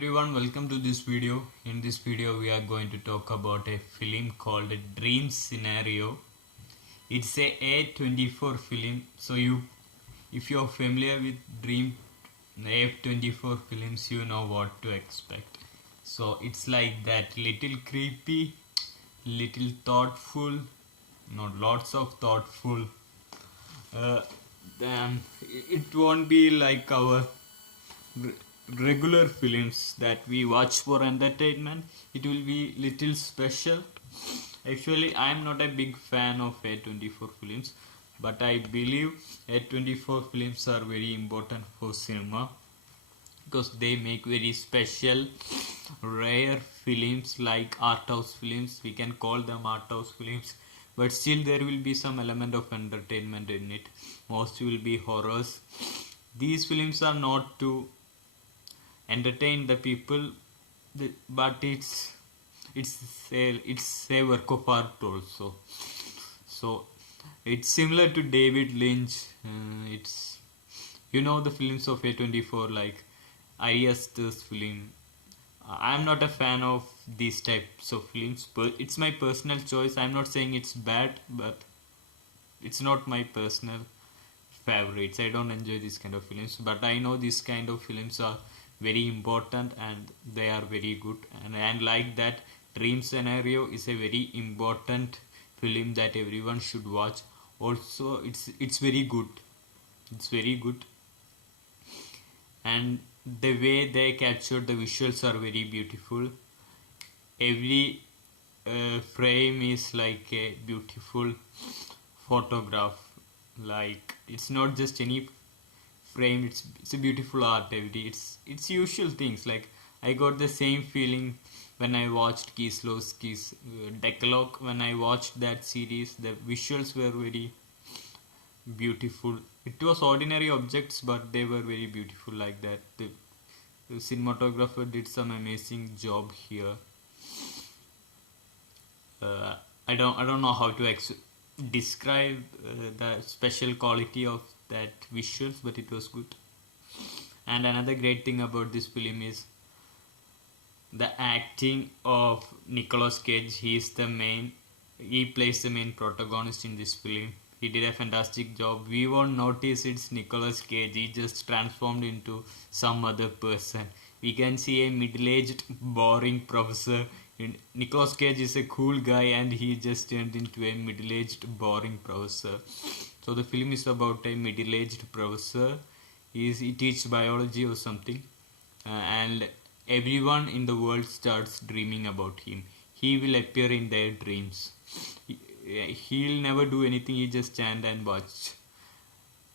everyone, welcome to this video. In this video we are going to talk about a film called Dream Scenario. It's a A24 film. So if you're familiar with Dream A24 films, you know what to expect. So it's like that, little creepy, little thoughtful, not lots of thoughtful. Then it won't be like our regular films that we watch for entertainment. It will be little special. Actually, I am not a big fan of A24 films, but I believe A24 films are very important for cinema because they make very special rare films like art house films. We can call them art house films, but still there will be some element of entertainment in it. Most will be horrors. These films are not to entertain the people, but it's a work of art also. So it's similar to David Lynch. It's the films of A24 like Ari Aster's film. I'm not a fan of these types of films, but it's my personal choice. I'm not saying it's bad, but it's not my personal favorites. I don't enjoy these kind of films, but I know these kind of films are very important and they are very good. And like that, Dream Scenario is a very important film that everyone should watch. Also, it's very good. It's very good, and the way they captured the visuals are very beautiful. Every frame is like a beautiful photograph. Like, it's not just any frame, it's a beautiful art. It's usual things. Like, I got the same feeling when I watched Kieslowski's Decalogue. When I watched that series, the visuals were very beautiful. It was ordinary objects, but they were very beautiful like that. The cinematographer did some amazing job here. I don't know how to describe the special quality of that visuals, but it was good. And another great thing about this film is the acting of Nicolas Cage. He plays the main protagonist in this film. He did a fantastic job. We won't notice it's Nicolas Cage. He just transformed into some other person. We can see a middle-aged, boring professor. Nicolas Cage is a cool guy and he just turned into a middle-aged, boring professor. So the film is about a middle-aged professor. He teaches biology or something. And everyone in the world starts dreaming about him. He will appear in their dreams. He'll never do anything, he just stand and watch.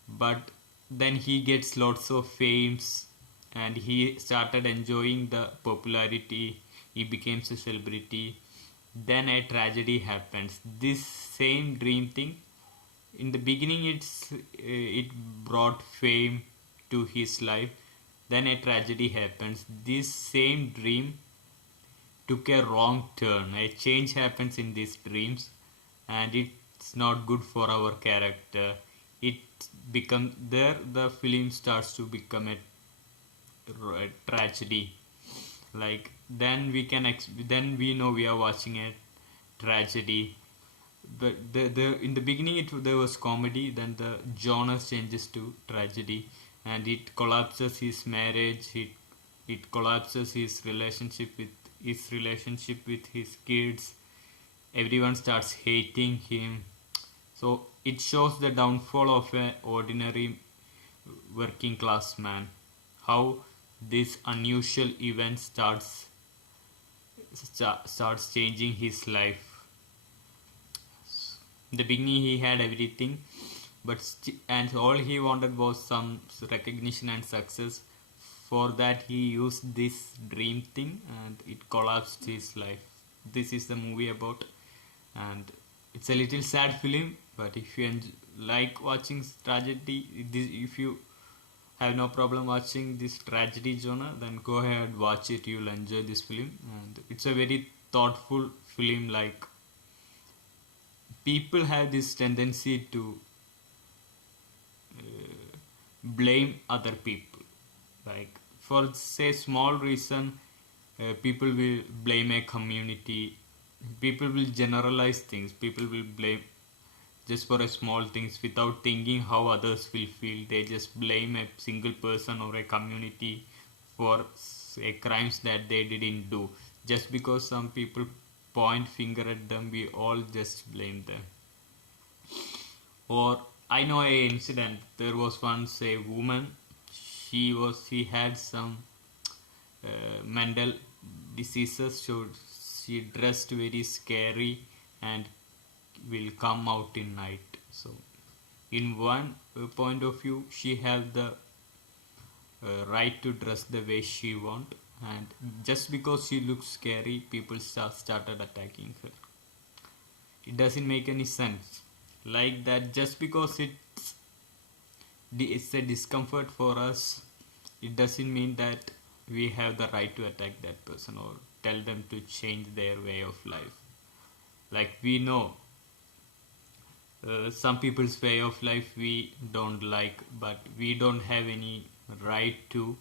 But then he gets lots of fames and he started enjoying the popularity. He becomes a celebrity. Then a tragedy happens. This same dream thing, in the beginning it brought fame to his life. Then a tragedy happens. This same dream took a wrong turn. A change happens in these dreams and it's not good for our character. The film starts to become a tragedy. Like, then we know we are watching a tragedy. But in the beginning there was comedy, then the genre changes to tragedy, and it collapses his marriage. It collapses his relationship with his kids. Everyone starts hating him. So it shows the downfall of an ordinary working class man. How this unusual event starts changing his life. In the beginning he had everything, and all he wanted was some recognition and success. For that he used this dream thing and it collapsed his life. This is the movie about, and it's a little sad film, but if you like watching tragedy, if you have no problem watching this tragedy genre, then go ahead, watch it. You'll enjoy this film, and it's a very thoughtful film. Like, people have this tendency to blame other people. Like, for say small reason, people will blame a community, people will generalize things, people will blame just for a small things without thinking how others will feel. They just blame a single person or a community for say crimes that they didn't do. Just because some people point finger at them, we all just blame them. Or I know a incident. There was once a woman. She had some mental diseases. So she dressed very scary and will come out in night. So in one point of view, she have the right to dress the way she want, and just because she looks scary, people started attacking her. It doesn't make any sense like that. Just because it's a discomfort for us, it doesn't mean that we have the right to attack that person or tell them to change their way of life. Like we know some people's way of life we don't like, but we don't have any right to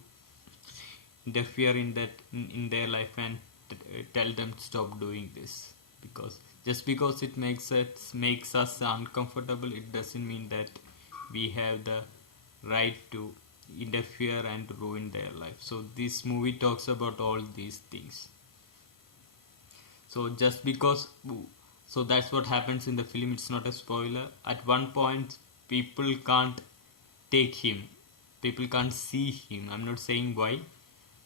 interfere in that in their life and tell them to stop doing this. Because just because it makes us uncomfortable, it doesn't mean that we have the right to interfere and ruin their life. So this movie talks about all these things. So just because, so that's what happens in the film. It's not a spoiler. At one point, people can't take him, people can't see him. I'm not saying why,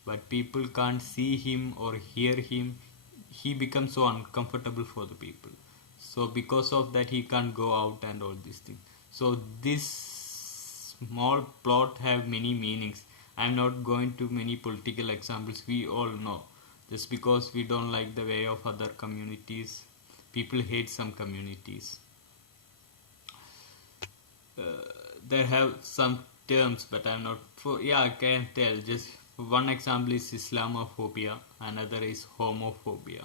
but people can't see him or hear him. He becomes so uncomfortable for the people. So because of that, he can't go out and all these things. So this small plot have many meanings. I'm not going to many political examples. We all know, just because we don't like the way of other communities, people hate some communities. There have some terms, but I'm not for. Yeah, I can tell. Just one example is Islamophobia, another is homophobia.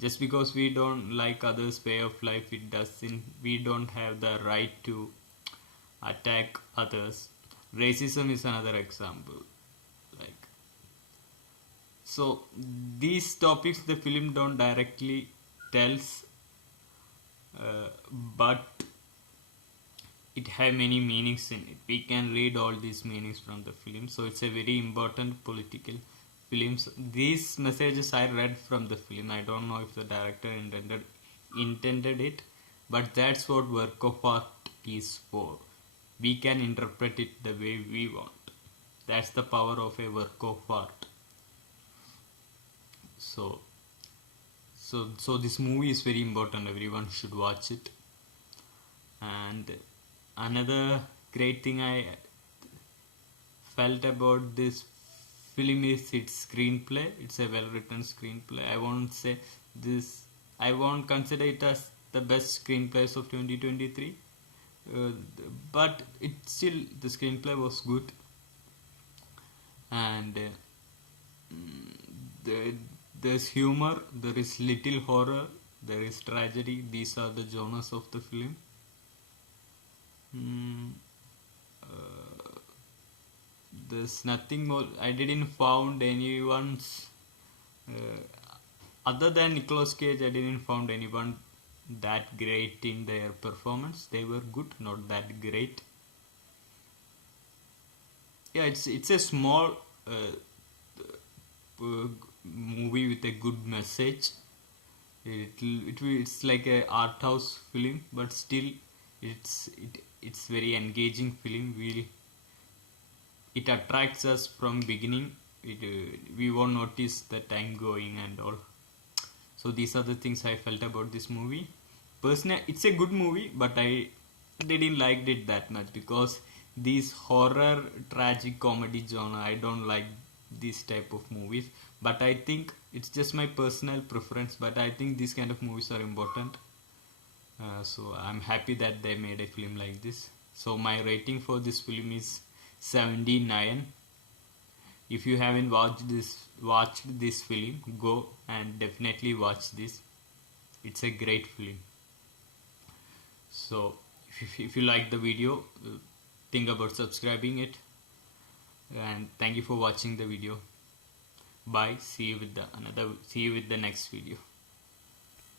Just because we don't like others' way of life, it doesn't. We don't have the right to attack others. Racism is another example. Like, so these topics the film don't directly tells, but it have many meanings in it. We can read all these meanings from the film. So it's a very important political films. These messages I read from the film. I don't know if the director intended it, but that's what work of art is for. We can interpret it the way we want. That's the power of a work of art. So this movie is very important. Everyone should watch it. And another great thing I felt about this film is its screenplay. It's a well written screenplay. I won't say this, I won't consider it as the best screenplays of 2023, but it still, the screenplay was good. And there's humor, there is little horror, there is tragedy. These are the genres of the film. There's nothing more. I didn't found anyone's other than Nicolas Cage. I didn't found anyone that great in their performance. They were good, not that great. Yeah, it's a small movie with a good message. It's like a art house film, but still it's very engaging film. It attracts us from beginning. We won't notice the time going and all. So these are the things I felt about this movie. Personally, it's a good movie, but I didn't like it that much because these horror tragic comedy genre, I don't like this type of movies. But I think it's just my personal preference, but I think these kind of movies are important. So I'm happy that they made a film like this. So my rating for this film is 79. If you haven't watched this film, go and definitely watch this. It's a great film. So if you like the video, think about subscribing it. and thank you for watching the video. Bye. See you with the next video.